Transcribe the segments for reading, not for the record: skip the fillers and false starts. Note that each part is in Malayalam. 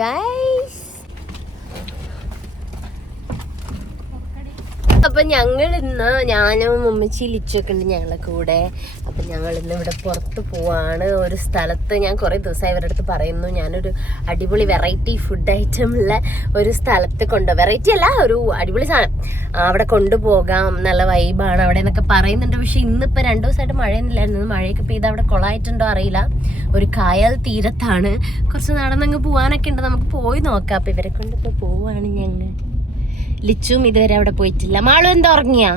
ഗൈസ്. അപ്പൊ ഞങ്ങൾ ഇന്ന് ഞാനും ഉമ്മച്ചി ലിച്ചൊക്കെ ഉണ്ട് ഞങ്ങളെ കൂടെ. അപ്പൊ ഞങ്ങൾ ഇന്ന് ഇവിടെ പുറത്ത് പോവാണ്. ഒരു സ്ഥലത്ത് ഞാൻ കുറെ ദിവസമായി ഇവരുടെ അടുത്ത് പറയുന്നു, ഞാനൊരു അടിപൊളി വെറൈറ്റി ഫുഡ് ഐറ്റം ഉള്ള ഒരു സ്ഥലത്ത് വെറൈറ്റി അല്ല, ഒരു അടിപൊളി സാധനം അവിടെ കൊണ്ടുപോകാം, നല്ല വൈബാണ് അവിടെ എന്നൊക്കെ പറയുന്നുണ്ട്. പക്ഷെ ഇന്നിപ്പോ 2 ദിവസമായിട്ട് മഴയൊന്നുമില്ലായിരുന്നു. മഴയൊക്കെ പെയ്ത് അവിടെ കൊളായിട്ടുണ്ടോ അറിയില്ല. ഒരു കായൽ തീരത്താണ്, കുറച്ച് നടന്നങ്ങ് പോവാനൊക്കെ ഉണ്ട്. നമുക്ക് പോയി നോക്കാം. അപ്പൊ ഇവരെ കൊണ്ടിപ്പോ പോവാണ് ഞങ്ങൾ. ലിച്ചും ഇതുവരെ അവിടെ പോയിട്ടില്ല. മാളു എന്താ ഉറങ്ങിയാ?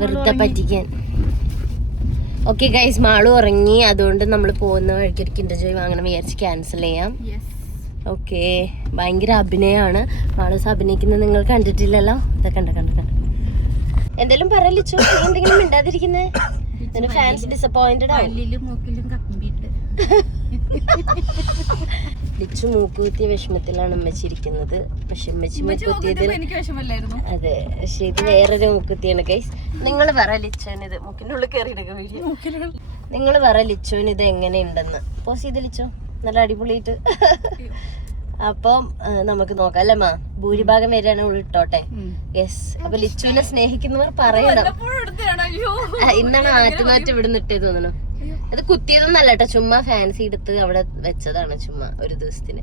വെറുതെ പറ്റിക്കാൻ. ഓക്കെ ഗൈസ്, മാളു ഉറങ്ങി. അതുകൊണ്ട് നമ്മൾ പോകുന്ന വഴിക്ക് ഒരു കിൻഡർ ജോയ് വാങ്ങണം വിചാരിച്ച് ക്യാൻസൽ ചെയ്യാം. ഓക്കെ, ഭയങ്കര അഭിനയമാണ്. മാളൂസ് അഭിനയിക്കുന്നത് നിങ്ങൾ കണ്ടിട്ടില്ലല്ലോ. കണ്ട എന്തെങ്കിലും പറ ലിച്ചു, എന്തെങ്കിലും മിണ്ടാതിരിക്കുന്നേ. ഫാൻസ് ഡിസപ്പോയിന്റഡ് ആവും. ലിച്ചു മൂക്കുകുത്തിയ വിഷമത്തിലാണ് ഉമ്മച്ചി ഇരിക്കുന്നത്. പക്ഷെ ഉമ്മച്ചി മൂക്കുത്തിയതിൽ അതെ, പക്ഷെ ഇത് വേറൊരു മൂക്കുത്തിയാണ് ഗൈസ്. നിങ്ങൾ പറ ലിച്ചുവിന് ഇത് മൂക്കിനുള്ളിൽ കയറിയിടുക വീഡിയോ. നിങ്ങൾ പറ ലിച്ചുവിന് ഇത് എങ്ങനെയുണ്ടെന്ന്. പോസ് ചെയ്ത് ലിച്ചു, നല്ല അടിപൊളിയായിട്ട്. അപ്പം നമുക്ക് നോക്കാം അല്ലേ മാ? ഭൂരിഭാഗം വരെയാണ് ഉള്ളിൽ ഇട്ടോട്ടെ. യെസ്. അപ്പൊ ലിച്ചുവിനെ സ്നേഹിക്കുന്നവർ പറയണം. ഇന്നാണ് ആറ്റുമാറ്റം ഇവിടെ നിട്ടേ തോന്നണം. അത് കുത്തിയതൊന്നല്ല കേട്ടോ, ചുമ്മാ ഫാൻസി എടുത്ത് അവിടെ വെച്ചതാണ്, ചുമ്മാ ഒരു ദിവസത്തിന്.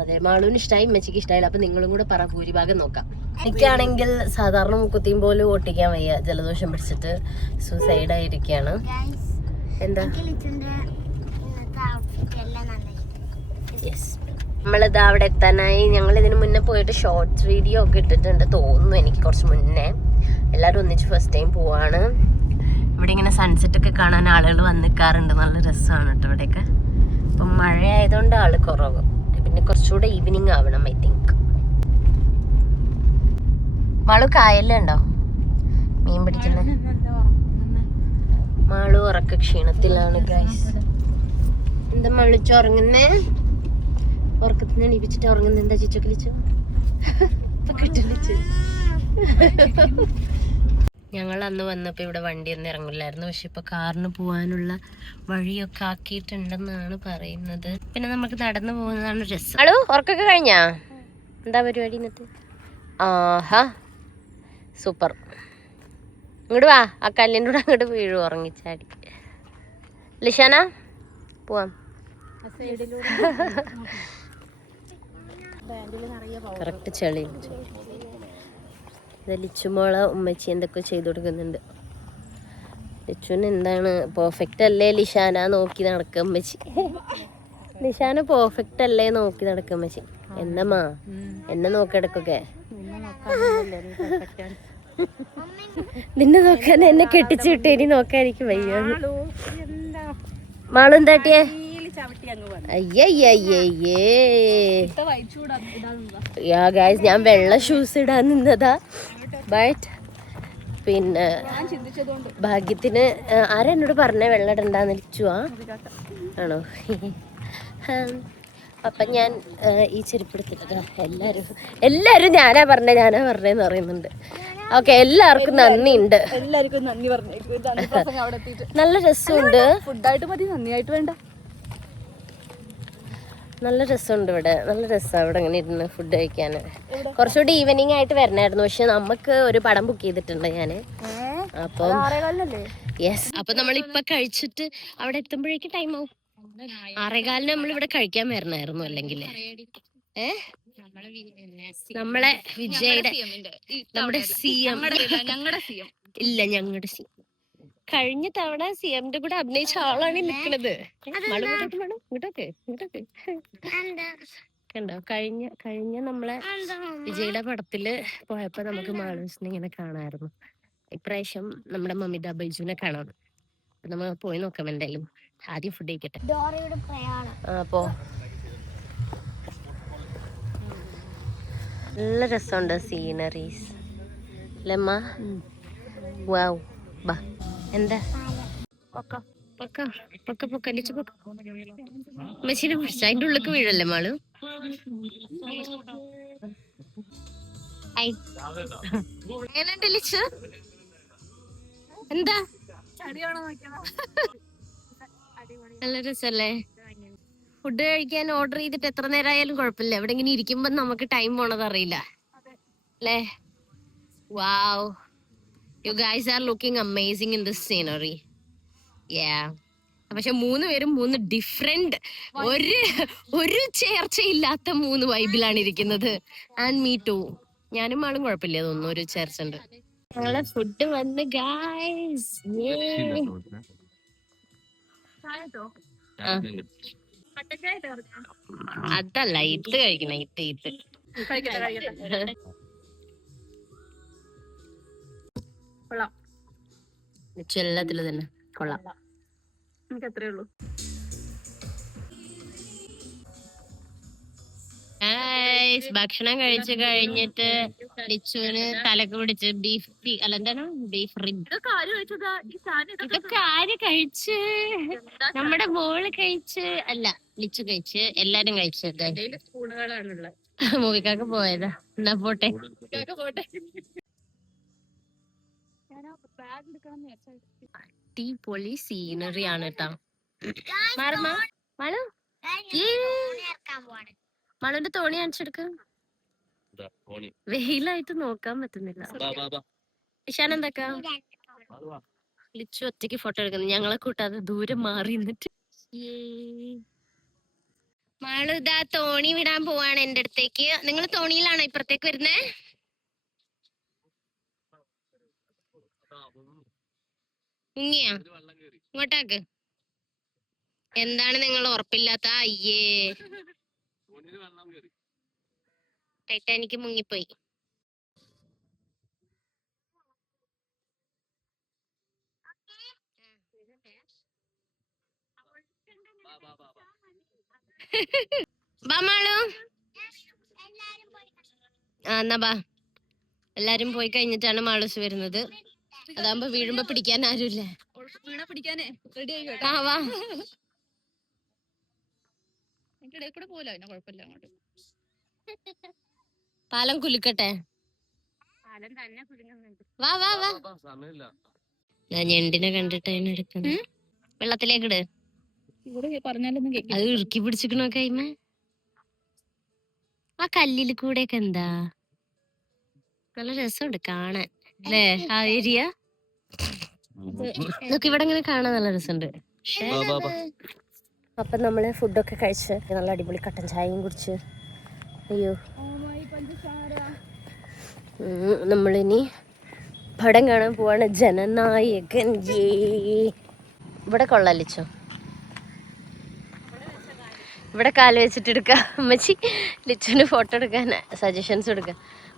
അതെ, മാളൂന് ഇഷ്ടമായി, ഉമ്മച്ചിക്ക് ഇഷ്ടമായില്ല. അപ്പൊ നിങ്ങളും കൂടെ പറ, ഭൂരിഭാഗം നോക്കാം. എനിക്കാണെങ്കിൽ സാധാരണ മുക്കുത്തിയും പോലും ഓട്ടിക്കാൻ വയ്യ, ജലദോഷം പിടിച്ചിട്ട് സൂസൈഡ് ആയിരിക്കാണ്. എന്താ? യെസ്, നമ്മളിത് അവിടെ എത്താനായി. ഞങ്ങൾ ഇതിന് മുന്നേ പോയിട്ട് ഷോർട്സ് വീഡിയോ ഒക്കെ ഇട്ടിട്ടുണ്ട് തോന്നുന്നു, എനിക്ക് കുറച്ച് മുന്നേ. എല്ലാവരും ഒന്നിച്ച് ഫസ്റ്റ് ടൈം പോവാണ്. ഇവിടെ ഇങ്ങനെ സൺസെറ്റ് ഒക്കെ കാണാൻ ആളുകൾ വന്നിക്കാറുണ്ട്. നല്ല രസമാണ് കേട്ടോ ഇവിടെയൊക്കെ. ഇപ്പം മഴ ആയതുകൊണ്ട് ആള് കുറവ്, പിന്നെ കുറച്ചുകൂടെ ഈവനിങ് ആവണം ഐ തിങ്ക്. മാളു കായലുണ്ടോ മീൻ പിടിക്കുന്നത്? മാളു ഉറക്ക ക്ഷീണത്തിലാണ് ഗൈസ്. എന്താ മളിച്ച് ഉറങ്ങുന്നേ? ഉറക്കത്തിന് എണീപ്പിച്ചിട്ട് ഉറങ്ങുന്ന എന്താ ചിച്ചൊക്കെ കിട്ടിച്ചു. ഞങ്ങൾ അന്ന് വന്നപ്പോൾ ഇവിടെ വണ്ടിയൊന്നും ഇറങ്ങില്ലായിരുന്നു. പക്ഷെ ഇപ്പൊ കാറിന് പോകാനുള്ള വഴിയൊക്കെ ആക്കിയിട്ടുണ്ടെന്നാണ് പറയുന്നത്. പിന്നെ നമുക്ക് നടന്നു പോകുന്നതാണ് രസം. ഹലോ, ഉറക്കൊക്കെ കഴിഞ്ഞാ? എന്താ പരിപാടി എന്നിട്ട്? ആഹാ സൂപ്പർ. ഇങ്ങോട്ട് വാ, ആ കല്ലിൻ്റെ കൂടെ അങ്ങോട്ട് വീഴും ഉറങ്ങിച്ചാടി. ലിഷാന പോവാം. കറക്റ്റ് ചെളി. ലിച്ചുമോളെ ഉമ്മച്ചി എന്തൊക്കെ ചെയ്തു കൊടുക്കുന്നുണ്ട്. ലിച്ചുവിന് എന്താണ് പെർഫെക്റ്റ് അല്ലേ ലിഷാന നോക്കി നടക്കുക ഉമ്മച്ചി. ലിഷാന പെർഫെക്റ്റ് അല്ലേ നോക്കി നടക്കുക ഉമ്മച്ചി. എന്നമ്മാ എന്നെ നോക്കിടക്കൊക്കെ നിന്നെ നോക്കാൻ എന്നെ കെട്ടിച്ചു വിട്ട് ഇനി നോക്കാൻ എനിക്ക് വയ്യ. മാളു എന്താട്ടിയേ? ഞാൻ വെള്ള ഷൂസ് ഇടാൻ നിന്നതാ. ബട്ട് പിന്നെ ഭാഗ്യത്തിന് ആരാ എന്നോട് പറഞ്ഞ വെള്ളം ഇടണ്ടാന്ന് ലിച്ചുവാ ആണോ? അപ്പം ഞാൻ ഈ ചെരുപ്പെടുത്തിട്ടാ. എല്ലാരും ഞാനാ പറഞ്ഞേന്ന് പറയുന്നുണ്ട്. ഓക്കെ, എല്ലാവർക്കും നന്ദിയുണ്ട്. എല്ലാവർക്കും നന്ദി പറഞ്ഞു. നല്ല രസമുണ്ട്. ഫുഡായിട്ട് മതി, നന്ദിയായിട്ട് വേണ്ട. നല്ല രസമുണ്ട് ഇവിടെ. നല്ല രസമാണ് ഇവിടെ ഇങ്ങനെ ഇരുന്ന് ഫുഡ് കഴിക്കാൻ. കുറച്ചുകൂടി ഈവനിങ് ആയിട്ട് വരണമായിരുന്നു. പക്ഷെ നമുക്ക് ഒരു പടം ബുക്ക് ചെയ്തിട്ടുണ്ട് ഞാൻ. അപ്പം യെസ്, അപ്പൊ നമ്മളിപ്പൊ കഴിച്ചിട്ട് അവിടെ എത്തുമ്പോഴേക്കും ടൈം ആവും. 6:15 നമ്മൾ ഇവിടെ കഴിക്കാൻ വരണമായിരുന്നു. അല്ലെങ്കിൽ നമ്മളെ വിജയുടെ നമ്മുടെ CM ഇല്ല, ഞങ്ങളുടെ CM കഴിഞ്ഞ തവണ CMന്റെ കൂടെ അഭിനയിച്ച ആളാണ് നിൽക്കുന്നത്. കണ്ടോ? കഴിഞ്ഞ നമ്മളെ വിജയുടെ പടത്തില് പോയപ്പോ നമുക്ക് മാളൂസിനെ ഇങ്ങനെ കാണാമായിരുന്നു. ഇപ്രാവശ്യം നമ്മുടെ മമിത ബൈജുവിനെ കാണാം. നമ്മൾ പോയി നോക്കാം എന്തായാലും. ആദ്യം ഫുഡ് കഴിക്കട്ടെ. അപ്പോ നല്ല രസമുണ്ട് സീനറീസ് ലമ്മ. വാവ്, ബാ. എന്താ മെഷീനെ പിടിച്ച അതിന്റെ ഉള്ളിലേക്ക് വീഴല്ലേ മാളു? എങ്ങനെയുണ്ട് ലിച്ചു? എന്താ നല്ല രസല്ലേ? ഫുഡ് കഴിക്കാൻ ഓർഡർ ചെയ്തിട്ട് എത്ര നേരമായാലും കുഴപ്പമില്ല. എവിടെ ഇങ്ങനെ ഇരിക്കുമ്പോ നമുക്ക് ടൈം പോണത് അറിയില്ല അല്ലേ. Wow, you guys are looking amazing in this scenery. പക്ഷെ 3 പേരും 3 ഡിഫറെന്റ്, ഒരു ചേർച്ചയില്ലാത്ത 3 വൈബിലാണ് ഇരിക്കുന്നത്. And me too. ഞാനും ആളും കുഴപ്പമില്ല, തോന്നുന്നു ഒരു ചേർച്ച ഉണ്ട്. ഞങ്ങളെ ഫുഡ് വന്ന് ഗൈസ്. അതല്ല, ഇത് കഴിക്കണം. ഇത് എല്ലാത്തിലും തന്നെ കൊള്ളാം. അത്രേ ഉള്ളൂ. ഭക്ഷണം കഴിച്ചു കഴിഞ്ഞിട്ട് ലിച്ചുവിന് തലക്ക് പിടിച്ച് ബീഫ് അല്ല എന്താണ് ബീഫ് റിബ് ഇതൊക്കെ ആര് കഴിച്ച്? നമ്മുടെ മോള് കഴിച്ച്, അല്ല ലിച്ചു കഴിച്ച്, എല്ലാരും കഴിച്ചു. സ്പൂണുകളാണുള്ളത്. മൂവിക്കാക്ക് പോയതാ. എന്നാ പോട്ടെ. അടിപൊളി സീനറി ആണ് കേട്ടോ. മളുവിന്റെ തോണി കാണിച്ചെടുക്ക. വെയിലായിട്ട് നോക്കാൻ പറ്റുന്നില്ല. ഇഷാൻ എന്താക്കാ? ലിച്ചു ഒറ്റയ്ക്ക് ഫോട്ടോ എടുക്കുന്നു, ഞങ്ങളെ കൂട്ടാതെ ദൂരെ മാറി നിന്നിട്ട്. മാളു ഇതാ തോണി വിടാൻ പോവാണ് എന്റെ അടുത്തേക്ക്. നിങ്ങൾ തോണിയിലാണോ ഇപ്പുറത്തേക്ക് വരുന്നേ? മുങ്ങിയാ ഇങ്ങോട്ടാക്ക്. എന്താണ് നിങ്ങൾ ഉറപ്പില്ലാത്ത? അയ്യേ, ടൈറ്റാനിക്ക് മുങ്ങിപ്പോയി. ബാമാളു എന്നാ ബാ. എല്ലാരും പോയി കഴിഞ്ഞിട്ടാണ് മാളൂസ് വരുന്നത്. അതാകുമ്പോ വീഴുമ്പോ പിടിക്കാൻ ആരുമില്ല. പിടിക്കാനേ റെഡി ആയി. വാ. പാലം കുലുക്കട്ടെ. വാ വാ വാ. ഞണ്ടിനെ കണ്ടിട്ട് അതിനെടുക്കുന്നു. വെള്ളത്തിലേക്കിട്. അത് ഇറുക്കി പിടിച്ചിക്കണോ കൈമ? ആ കല്ലിൽ കൂടെ ഒക്കെ എന്താ നല്ല രസമുണ്ട് കാണാൻ അല്ലേ? ആ ഏരിയ ഇതൊക്കെ ഇവിടെ ഇങ്ങനെ കാണാൻ നല്ല രസമുണ്ട്. അപ്പൊ നമ്മള് ഫുഡൊക്കെ കഴിച്ച് നല്ല അടിപൊളി കട്ടൻ ചായയും കുടിച്ച്. അയ്യോ, നമ്മളിനി പടം കാണാൻ പോവാണ്. ജനനായകൻ. ഇവിടെ കൊള്ളാലിച്ചോ, ഇവിടെ കാല് വെച്ചിട്ട് എടുക്ക. അമ്മച്ചി ലിച്ചുവിന് ഫോട്ടോ എടുക്കാൻ സജഷൻസ് കൊടുക്ക.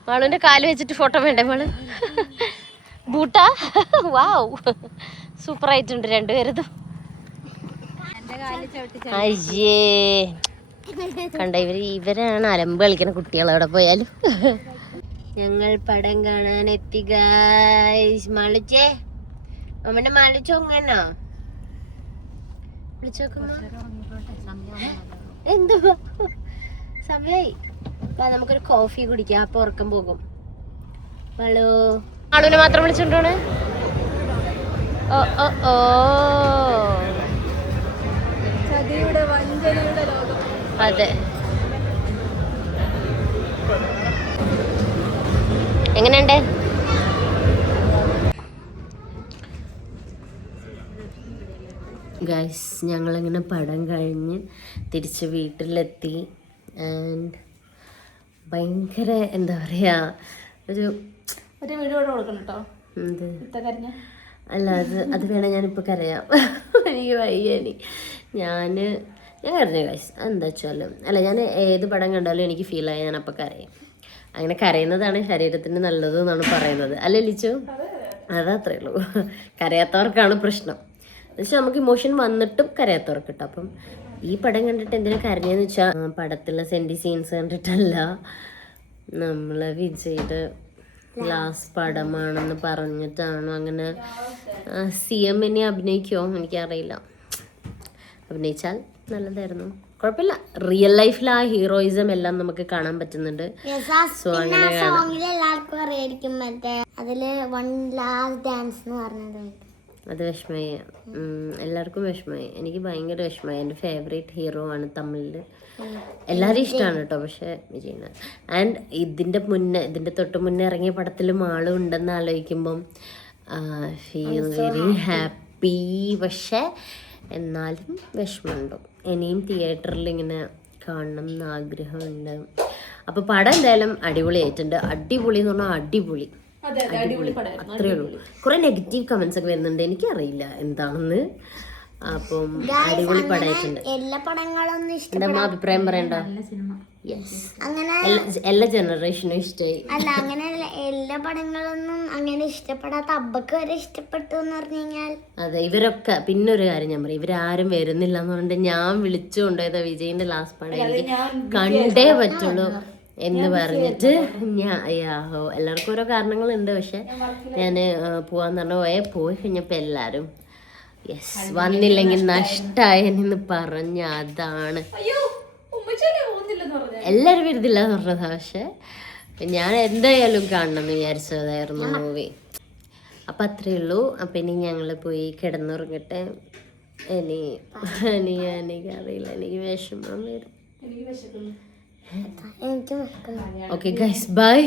മാളുവിന്റെ കാല് വെച്ചിട്ട് ഫോട്ടോ വേണ്ടേ മാള്? ബൂട്ടാ? വാവ്, സൂപ്പർ ആയിട്ടുണ്ട് രണ്ടുപേരതും. അയ്യേ, കണ്ട ഇവരാണ് അലമ്പ് കളിക്കുന്ന കുട്ടികൾ അവിടെ പോയാലും. ഞങ്ങൾ പടം കാണാൻ എത്തി ഗൈസ്. മാളിച്ചേ, അമ്മന്റെ മാളിച്ചോങ്ങനോ വിളിച്ചോക്കുമ്പോ എന്തുവാ സമയായി. നമുക്കൊരു കോഫി കുടിക്കാം, അപ്പൊ ഉറക്കം പോകും. ഹലോ, മാളുവിനെ മാത്രം വിളിച്ചോണ്ടാണ്. ഓ ഓ ഓ, അതെ. എങ്ങനെയുണ്ട്? ഗൈസ്, ഞങ്ങളിങ്ങനെ പടം കഴിഞ്ഞ് തിരിച്ച് വീട്ടിലെത്തി. ആൻഡ് ഭയങ്കര എന്താ പറയുക, ഒരു വീഡിയോ കൊടുക്കണം കേട്ടോ. അല്ല, അത് വേണം. ഞാനിപ്പോൾ കരയാം. എനിക്ക് വയ്യനി. ഞാൻ കരഞ്ഞു ഗൈസ്. എന്താ വെച്ചാലും അല്ല, ഞാൻ ഏത് പടം കണ്ടാലും എനിക്ക് ഫീലായി ഞാൻ അപ്പം കരയും. അങ്ങനെ കരയുന്നതാണ് ശരീരത്തിന് നല്ലത് എന്നാണ് പറയുന്നത്, അല്ലേ ലിച്ചു? അതത്രേ ഉള്ളൂ. കരയാത്തവർക്കാണ് പ്രശ്നം. എന്നുവെച്ചാൽ നമുക്ക് ഇമോഷൻ വന്നിട്ടും കരയാത്തവർക്ക് കിട്ടും. അപ്പം ഈ പടം കണ്ടിട്ട് എന്തിനാ കരഞ്ഞെന്ന് വെച്ചാൽ പടത്തിലെ സെൻറ്റി സീൻസ് കണ്ടിട്ടല്ല, നമ്മളെ വിജയുടെ ലാസ്റ്റ് പടമാണെന്ന് പറഞ്ഞിട്ടാണോ അങ്ങനെ. CM ഇനി അഭിനയിക്കുമോ എനിക്കറിയില്ല. അഭിനയിച്ചാൽ നല്ലതായിരുന്നു, കുഴപ്പമില്ല. റിയൽ ലൈഫിൽ ആ ഹീറോയിസം എല്ലാം നമുക്ക് കാണാൻ പറ്റുന്നുണ്ട്. സോ അങ്ങനെ എല്ലാവർക്കും അറിയായിരിക്കും, മറ്റേ അതില് വൺ ലാസ്റ്റ് ഡാൻസ് എന്ന് പറഞ്ഞത്. അത് വിഷമമായി. എല്ലാവർക്കും വിഷമമായി. എനിക്ക് ഭയങ്കര വിഷമമായി. എൻ്റെ ഫേവറേറ്റ് ഹീറോ ആണ് തമിഴിൽ. എല്ലാവരും ഇഷ്ടമാണ് കേട്ടോ, പക്ഷെ വിജയനാണ്. ആൻഡ് ഇതിൻ്റെ തൊട്ട് മുന്നേ ഇറങ്ങിയ പടത്തിലും ആളും ഉണ്ടെന്ന് ആലോചിക്കുമ്പം ഫീൽ വെരി ഹാപ്പി. പക്ഷെ എന്നാലും വിഷമമുണ്ടോ, ഇനിയും തിയേറ്ററിൽ ഇങ്ങനെ കാണണം എന്ന് ആഗ്രഹമുണ്ട്. അപ്പോൾ പടം എന്തായാലും അടിപൊളിയായിട്ടുണ്ട്. അടിപൊളി എന്ന് പറഞ്ഞാൽ അടിപൊളി, അത്രേ ഉള്ളൂ. കുറെ നെഗറ്റീവ് കമന്റ്സ് ഒക്കെ വരുന്നുണ്ട്, എനിക്കറിയില്ല എന്താണെന്ന്. അപ്പം അടിപൊളി പടമായിട്ടുണ്ട്. എല്ലാ പടങ്ങളൊന്നും എന്താ അഭിപ്രായം പറയണ്ട? അങ്ങനെ എല്ലാ ജനറേഷനും ഇഷ്ടമായി. അല്ല, അങ്ങനെയല്ല, എല്ലാ പടങ്ങളൊന്നും അങ്ങനെ ഇഷ്ടപ്പെടാത്ത അബ്ബക്ക് വരെ ഇഷ്ടപ്പെട്ടു എന്ന് പറഞ്ഞു കഴിഞ്ഞാൽ. അതെ, ഇവരൊക്കെ പിന്നെ ഒരു കാര്യം ഞാൻ പറയും, ഇവരാരും വരുന്നില്ല എന്ന് പറഞ്ഞിട്ട് ഞാൻ വിളിച്ചു കൊണ്ടുപോയത് വിജയിന്റെ ലാസ്റ്റ് പടം എനിക്ക് കണ്ടേ പറ്റുള്ളൂ എന്ന് പറഞ്ഞിട്ട് എല്ലാവർക്കും ഓരോ കാരണങ്ങളുണ്ട്. പക്ഷെ ഞാൻ പോവാന്ന് പറഞ്ഞ പോയി കഴിഞ്ഞപ്പോൾ എല്ലാവരും വന്നില്ലെങ്കിൽ നഷ്ടായെന്ന് പറഞ്ഞ അതാണ്. എല്ലാവരും വരുന്നില്ല എന്ന് പറഞ്ഞതാ. പക്ഷെ ഞാൻ എന്തായാലും കാണണം എന്ന് വിചാരിച്ചതായിരുന്നു മൂവി. അപ്പം അത്രയേ ഉള്ളൂ. അപ്പം ഇനി ഞങ്ങൾ പോയി കിടന്നുറങ്ങട്ടെ. എനിക്കറിയില്ല, എനിക്ക് വിഷമം വരും. എനിക്ക് ഓക്കെ ഗൈസ്, ബൈ.